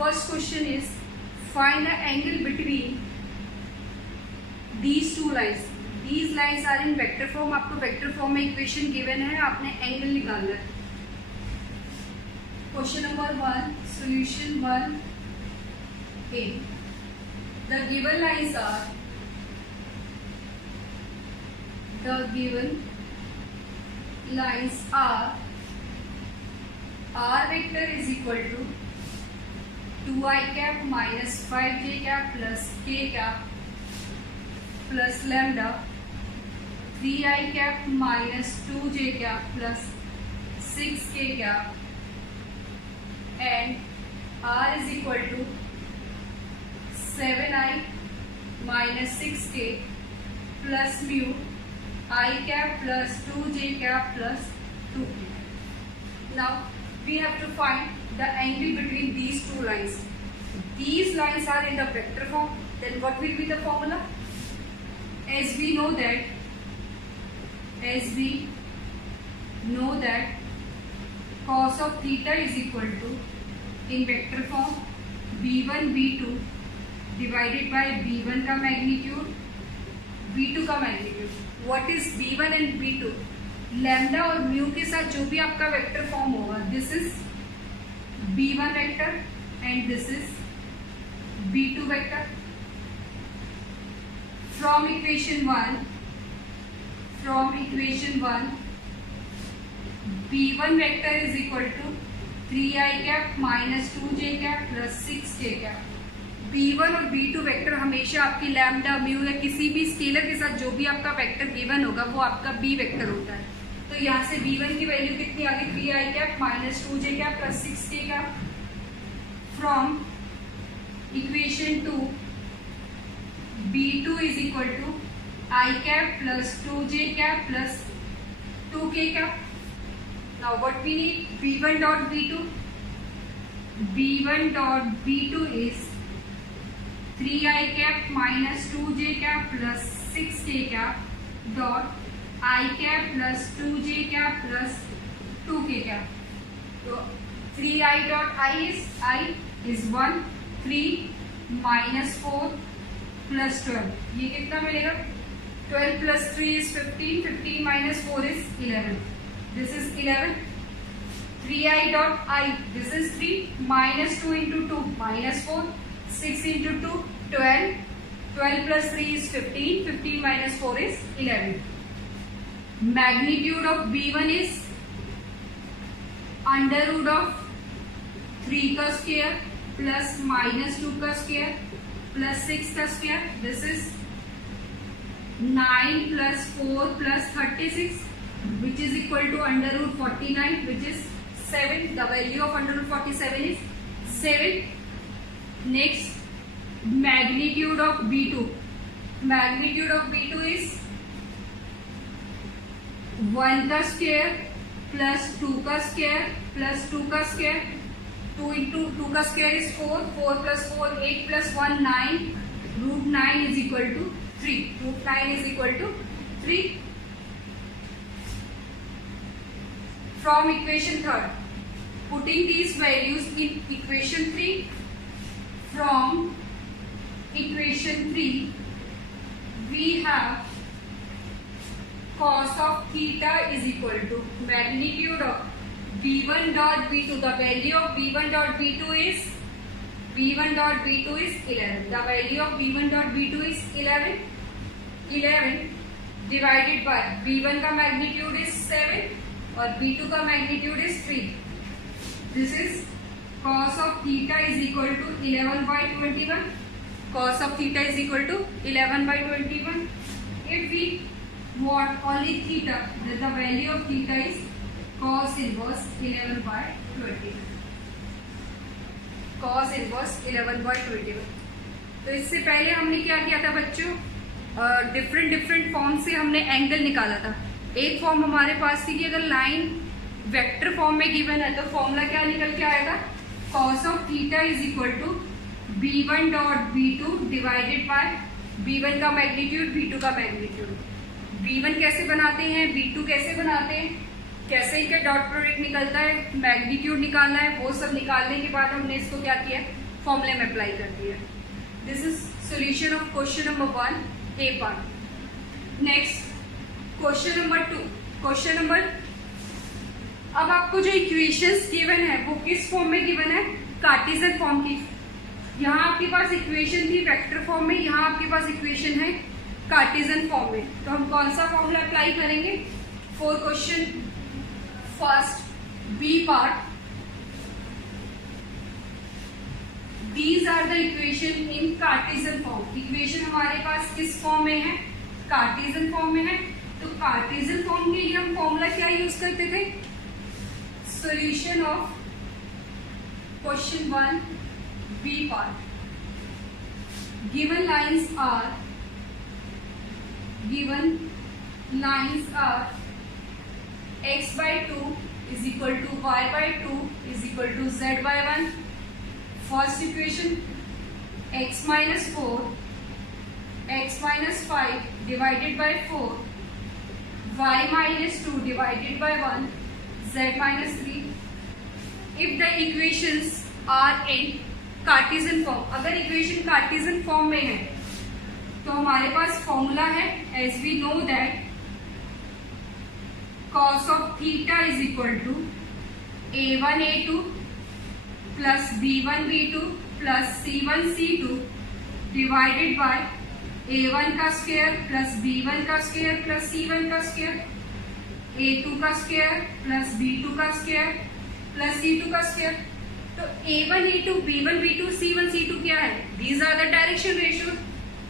First question is find the angle between these two lines. These lines are in vector form. आपको vector form में equation given है, आपने angle निकालना है। Question number 1, solution 1A। The given lines are r vector is equal to 2i cap minus 5j cap plus k cap plus lambda 3i cap minus 2j cap plus 6k cap and r is equal to 7i minus 6k plus mu I cap plus 2j cap plus 2k. Now we have to find the angle between these two lines. These lines are in the vector form. Then what will be the formula? As we know that cos of theta is equal to, in vector form, b1 b2 divided by b1 का magnitude b2 का magnitude. What is b1 and b2? Lambda और mu के साथ जो भी आपका vector form होगा, this is b1 vector and this is b2 vector. From equation 1 b1 vector is equal to 3i cap minus 2j cap plus 6k cap. b1 और b2 vector हमेशा आपकी लैम्डा म्यू या किसी भी scalar के साथ जो भी आपका वेक्टर गिवन होगा वो आपका b वेक्टर होता है। तो यहाँ से b1 की वैल्यू कितनी आ गई, 3i cap minus 2j cap plus 6k cap. From equation 2 b2 is equal to i cap plus 2j cap plus 2k cap. Now what we need, b1 dot b2 is 3i cap minus 2j cap plus 6k cap dot I cap plus 2j cap plus 2k cap. So 3i dot I is 1, 3 minus 4 plus 12. ये कितना मिलेगा, 12 plus 3 is 15, 15 minus 4 is 11. This is 11. 3i dot I, this is 3 minus 2 into 2 minus 4, 6 into 2 12, 12 plus 3 is 15, 15 minus 4 is 11. Magnitude of b1 is under root of 3 का square plus minus 2 का square plus 6 का square. This is 9 plus 4 plus 36 which is equal to under root 49, which is 7. The value of under root 47 is 7. Next, magnitude of b2. Magnitude of b2 is 1 का square plus 2 का square plus 2 का square. 2 into 2 का square is 4. 4 plus 4 8 plus 1 9. Root 9 is equal to 3. Root 9 is equal to 3. From equation 3rd, putting these values in equation 3. From equation 3 we have cos of theta is equal to magnitude of b1 dot b2. The value of b1 dot b2 is 11. The value of b1 dot b2 is 11. 11 divided by b1 का magnitude is 7 और b2 का magnitude is 3. This is cos of theta is equal to 11 by 21. Cos of theta is equal to 11 by 21. If we want only theta, then the value of theta is cos inverse 11 by 21. Cos inverse 11 by 21. तो इससे पहले हमने क्या किया था बच्चों, different form से हमने एंगल निकाला था। एक फॉर्म हमारे पास थी कि अगर लाइन वेक्टर फॉर्म में गिवन है तो फॉर्मूला क्या निकल के आएगा, cos of theta is equal to b1 dot b2 divided by b1 का मैग्नीट्यूड b2 का मैग्नीट्यूड। b1 कैसे बनाते हैं, b2 कैसे बनाते हैं, कैसे इनका डॉट प्रोडक्ट निकलता है, मैग्नीट्यूड निकालना है, वो सब निकालने के बाद हमने इसको क्या किया, फॉर्मूले में अप्लाई कर दिया। This is solution of question number 1 A part. Next question number 2। Question number, अब आपको जो इक्वेशंस गिवन है वो किस फॉर्म में गिवन है? कार्टेशियन फॉर्म की। यहाँ आपके पास इक्वेशन थी वेक्टर फॉर्म में, यहाँ आपके पास इक्वेशन है कार्टेशियन फॉर्म में। तो हम कौन सा फॉर्मूला अप्लाई करेंगे for question first B part? These are the equation in Cartesian form. Equation हमारे पास किस फॉर्म में है? कार्टेशियन फॉर्म में है। तो कार्टेशियन फॉर्म के लिए हम फॉर्मूला क्या यूज करते थे? Solution of question 1 B part. Given lines are x by 2 is equal to y by 2 is equal to z by 1. First equation x minus 4 x minus 5 divided by 4 y minus 2 divided by 1 z minus 3. If the equations are in Cartesian form, अगर equation Cartesian form में है तो हमारे पास formula है as we know that cos of theta is equal to a1 a2 plus b1 b2 plus c1 c2 divided by a1 का square plus b1 का square plus c1 का square, a2 का square plus b2 का square plus c2 का square. तो a1 a2 b1 b2 c1 c2 क्या है? These are the direction ratios.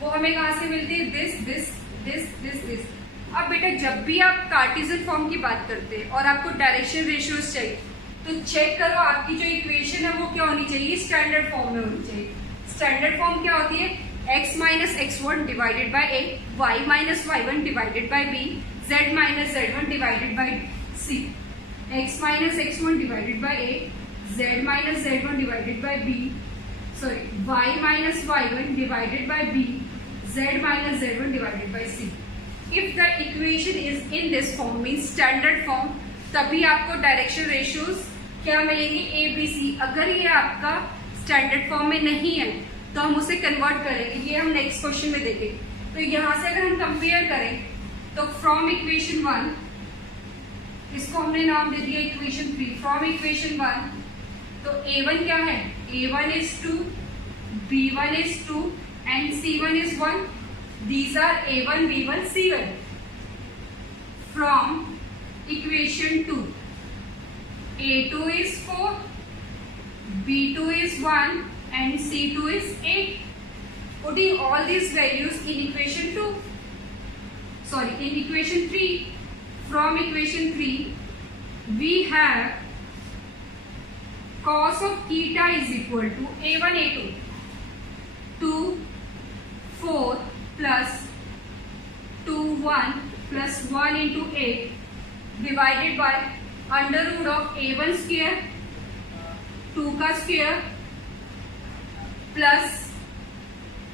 वो हमें कहाँ से मिलती है? This this this this this. अब बेटा जब भी आप कार्टेशियन फॉर्म की बात करते हैं और आपको डायरेक्शन रेशियोज चाहिए तो चेक करो आपकी जो इक्वेशन है वो क्या होनी चाहिए? स्टैंडर्ड फॉर्म में होनी चाहिए। स्टैंडर्ड फॉर्म क्या होती है? x minus x1 divided by a, y minus y1 divided by b, z minus z1 divided by c। x minus x1 divided by a, z minus z1 divided by b, sorry y minus y1 divided by b, z minus z1 divided by c। If the equation is in this form mean standard form, तभी आपको direction ratios क्या मिलेंगे? A B C. अगर ये आपका standard form में नहीं है तो हम उसे कन्वर्ट करेंगे, ये हम नेक्स्ट क्वेश्चन में देखेंगे। तो यहाँ से अगर हम कंपेयर करें तो फ्रॉम इक्वेशन 1, इसको हमने नाम दे दिया इक्वेशन 3। फ्रॉम इक्वेशन 1 तो a1 क्या है? a1 is 2, b1 is 2 and c1 is 1. These are a1 b1 c1. From equation 2, a2 is 4, b2 is 1 and c2 is 8. Putting all these values in equation 2, sorry, in equation 3. From equation 3 we have cos of theta is equal to a1 a2 2 4 plus 2 1 plus 1 into 8 divided by under root of a1 square 2 का square plus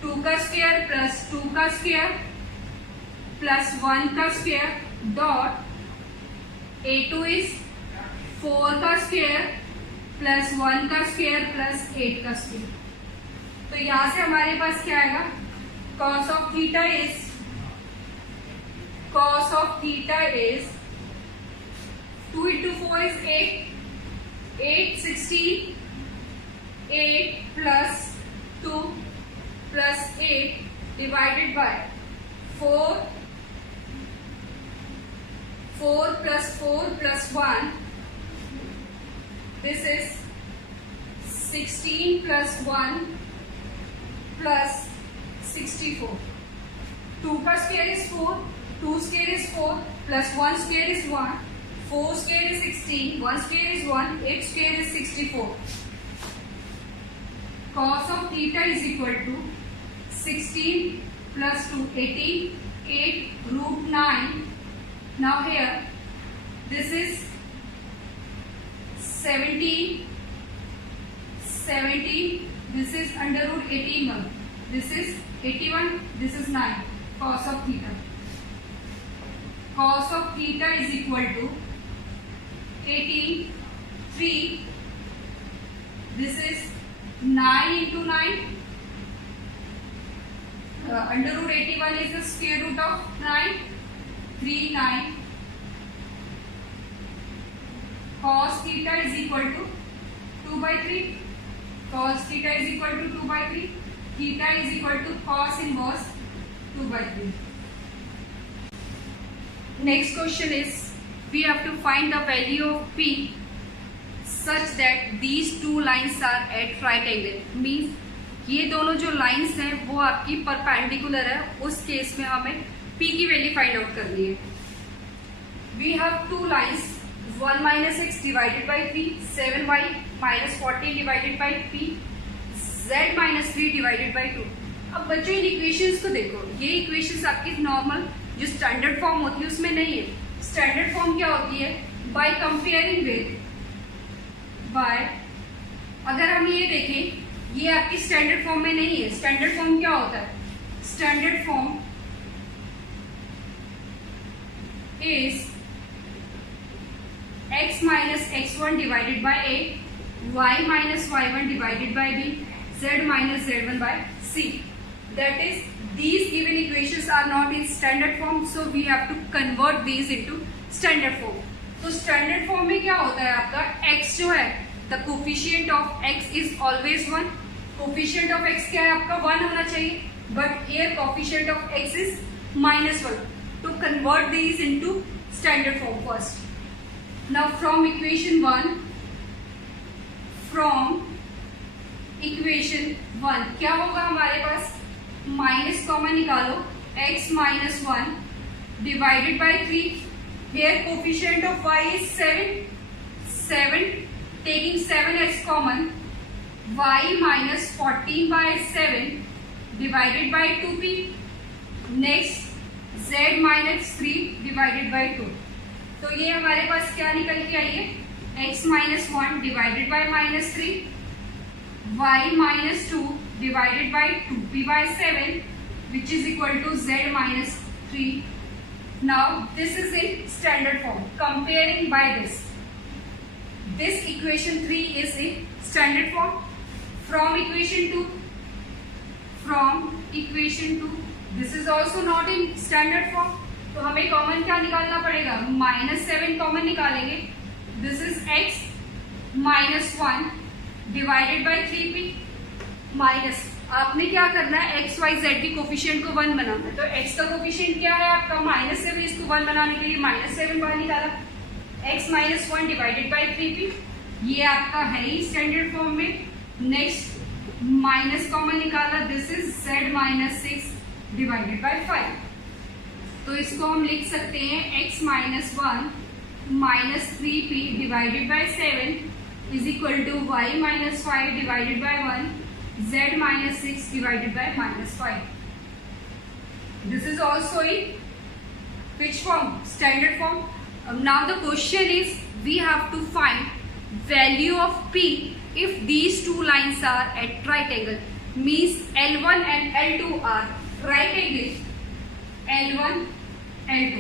2 का square plus 2 का square plus 1 का square dot a2 is 4 का square plus 1 का square plus 8 का square. तो यहां से हमारे पास क्या आएगा? cos of theta is 2 into 4 is 8, 8 16, 8 plus 2 plus 8 divided by 4, 4 plus 4 plus 1, this is 16 plus 1 plus 64. 2 का square is 4, 2 square is 4 plus 1 square is 1, 4 square is 16, 1 square is 1, 8 square is 64. Cos of theta is equal to 16 plus 2 18, 8 root 9. Now here this is 17, this is under root 81, this is 81, this is 9. Cos of theta. Cos of theta is equal to 18, 3, this is 9 into 9 under root 81 is the square root of 9. 3 9 cos theta is equal to 2 by 3. Cos theta is equal to 2 by 3. Theta is equal to cos inverse 2 by 3. Next question is, we have to find the value of P such that these two lines are at right angle. Means ये दोनों जो lines हैं वो आपकी perpendicular है. उस case में हमें P की वैल्यू फाइंड आउट करनी है. We have two lines, 1 minus x divided by 3, 7y minus 14 divided by P, z minus 3 divided by 2. अब बच्चों इन इक्वेशंस को देखो. ये इक्वेशंस आपकी नॉर्मल जो स्टैंडर्ड फॉर्म होती है उसमें नहीं है. स्टैंडर्ड फॉर्म क्या होती है? बाय कंपेयरिंग विद, अगर हम ये देखें, ये आपकी स्टैंडर्ड फॉर्म में नहीं है. स्टैंडर्ड फॉर्म क्या होता है? Standard form is x minus x1 divided by a, y minus y1 divided by b, z minus z1 by c. That is, these given equations are not in standard form, so we have to convert these into standard form. तो standard form में क्या होता है आपका? x जो है, the coefficient of x is always 1. Coefficient of x क्या है आपका? 1 होना चाहिए. But here coefficient of x is -1. To convert these into standard form first. Now from equation 1 क्या होगा हमारे पास? माइनस कॉमन निकालो, x minus 1 divided by 3. Here coefficient of y is 7. Taking 7 as common, y minus 14 by 7 divided by 2p. Next z minus 3 divided by 2. तो ये हमारे पास क्या निकल के आई है? x minus 1 divided by -3, y minus 2 divided by 2p by 7, which is equal to z minus 3. Now this is in standard form. Comparing by this equation 3 is in standard form. From equation 2, this is also not in standard form. तो हमें common क्या निकालना पड़ेगा? -7 common निकालेंगे. This is x -1 divided by 3p. Minus, आपने क्या करना है? x y z की कोफिशिएंट को 1 बनाना है. तो x का कोफिशिएंट क्या है आपका? -7. इसको 1 बनाने के लिए -7 बाहर निकाला. x -1 divided by 3p. ये आपका है ही स्टैंडर्ड फॉर्म में. नेक्स्ट माइनस कॉमन निकाला. This is z -6 divided by 5. तो इसको हम लिख सकते हैं x -1 -3p divided by 7 is equal to y -5 divided by 1, z -6 divided by -5. This is also in which form? Standard form. Now the question is, we have to find value of p if these two lines are at right angle. Means L1 and L2 are right angle. L1, L2.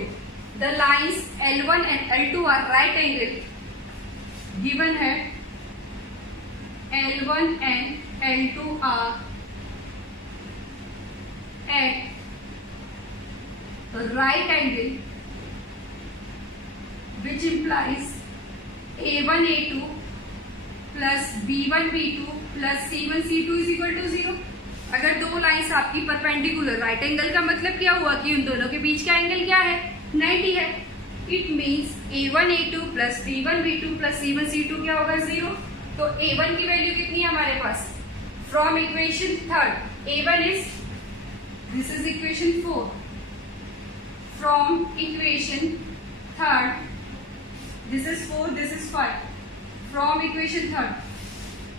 The lines L1 and L2 are right angle. Given है L1 and L2 are at right angle, which implies A1 A2 plus B1 B2 plus C1 C2 is equal to 0. अगर दो lines आपकी perpendicular, right angle का मतलब क्या हुआ कि उन दोनों के बीच का एंगल क्या है? 90 है. It means A1 A2 plus B1 B2 plus C1 C2 क्या होगा? 0. तो A1 की वैल्यू कितनी है हमारे पास? From equation 3 A1 is, this is equation 4. From equation 3 this is 4, this is 5. From equation 3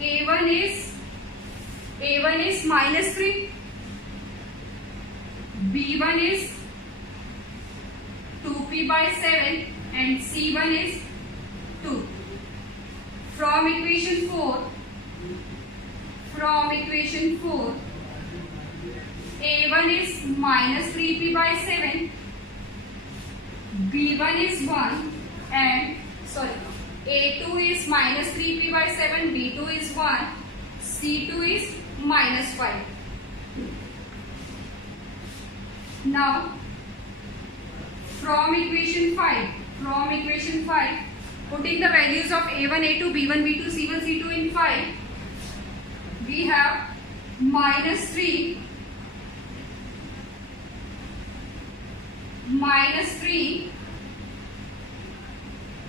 A1 is -3, B1 is 2p by 7 and C1 is 2. From equation 4, A1 is -3p by 7, B1 is 1 and A2 is -3p by 7, B2 is 1, C2 is -5. Now from equation 5, putting the values of A1, A2, B1, B2, C1, C2 in 5, we have -3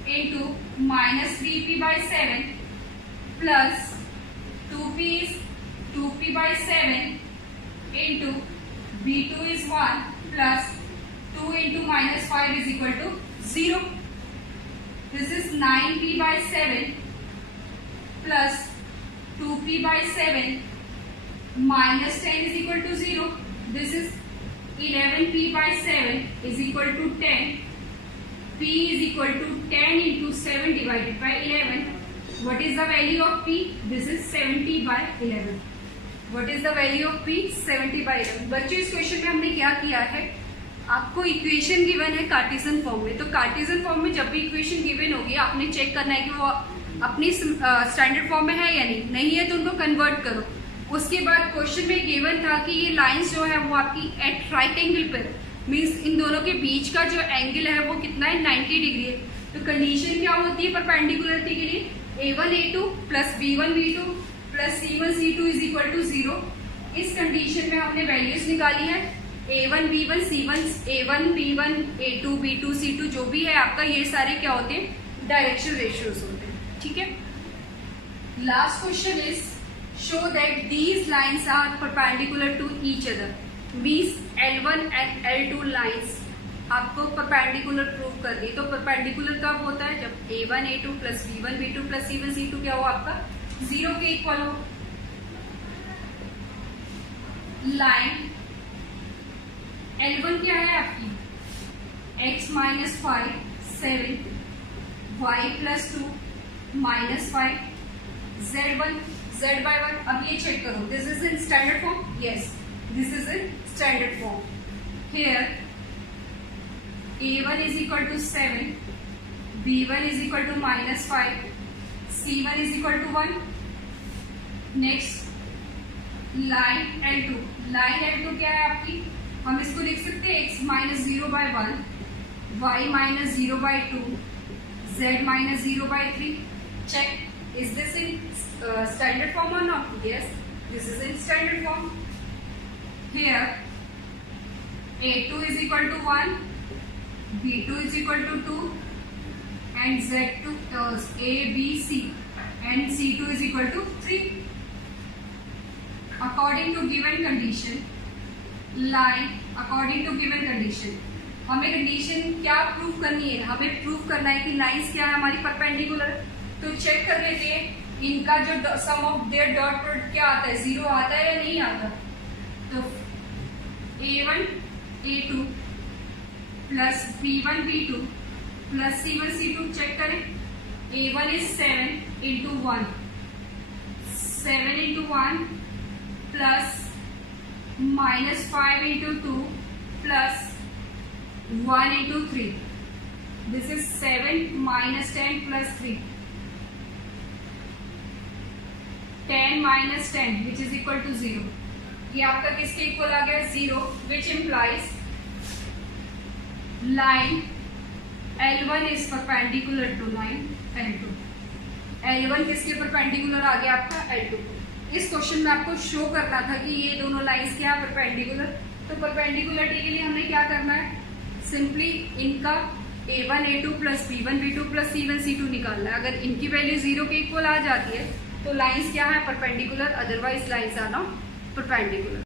into -3p by 7 plus 2p is 2p by 7 into B2 is 1 plus 2 into -5 is equal to 0. This is 9p by 7 plus 2p by 7 minus 10 is equal to 0. This is 11p by 7 is equal to 10. P is equal to 10 into 7 divided by 11. What is the value of P? This is 70 by 11. What is the value of P? 70 by 11. बच्चों इस question में हमने क्या किया है, आपको equation given है Cartesian form में, तो कार्टेशियन फॉर्म में जब भी इक्वेशन गिवन होगी आपने चेक करना है कि वो अपनी स्टैंडर्ड फॉर्म में है या नहीं है तो उनको कन्वर्ट करो। उसके बाद क्वेश्चन में गिवन था कि ये लाइंस जो है वो आपकी एट राइट एंगल पर, मीन्स इन दोनों के बीच का जो एंगल है वो कितना है, 90 डिग्री है। तो कंडीशन क्या होती है परपेंडिकुलरिटी के लिए, A1 A2 plus B1 B2 plus C1 C2 is equal to 0। इस कंडीशन में हमने वैल्यूज निकाली है A1 B1 C1 A1 B1 A2 B2 C2 जो भी है आपका, ये सारे क्या होते हैं, डायरेक्शन रेशियोज होते हैं। ठीक है, last question is show that these lines are perpendicular to each other, means L1 and L2 lines आपको परपेंडिकुलर प्रूव करनी। तो परपेंडिकुलर कब होता है, जब A1 A2 plus B1 B2 plus C1 C2 क्या हो आपका 0 के इक्वल हो। लाइन L1 क्या है आपकी, x minus 5 7 y plus 2 minus 5 z1 z by 1। अब ये चेक करो, this is in standard form, yes this is in standard form. Here A1 is equal to 7, B1 is equal to -5, C1 is equal to 1. Next, line L2 क्या है आपकी, हम इसको लिख सकते हैं x minus 0 by 1, y minus 0 by 2, z minus 0 by 3. Check, is this in standard form or not? Yes, this is in standard form. Here, A2 is equal to 1, B2 is equal to 2 and Z2 A, B, C and C2 is equal to 3. According to given condition, हमें condition क्या prove करनी है, हमें prove करना है कि lines क्या है हमारी परपेंडिकुलर। तो चेक कर लेते हैं इनका जो सम ऑफ देयर डॉट प्रोडक्ट क्या आता है, 0 आता है या नहीं आता। तो A1 A2 plus B1 B2 plus C1 C2 check करें। A1 is 7 into 1 plus -5 into 2 plus 1 into 3। This is 7 minus 10 plus 3, 10 minus 10 which is equal to 0। ये आपका किसके इक्वल आ गया, 0, which implies line L1 is perpendicular to line L2। L1 किसके perpendicular आ गया आपका, L2। इस question में आपको शो करना था कि ये दोनों लाइंस क्या है, परपेंडिकुलर। तो परपेंडिकुलरिटी के लिए हमने क्या करना है, सिंपली इनका A1 A2 plus B1 B2 plus C1 C2 निकालना है। अगर इनकी वैल्यू 0 के इक्वल आ जाती है तो लाइंस क्या है, perpendicular, otherwise lines are not perpendicular.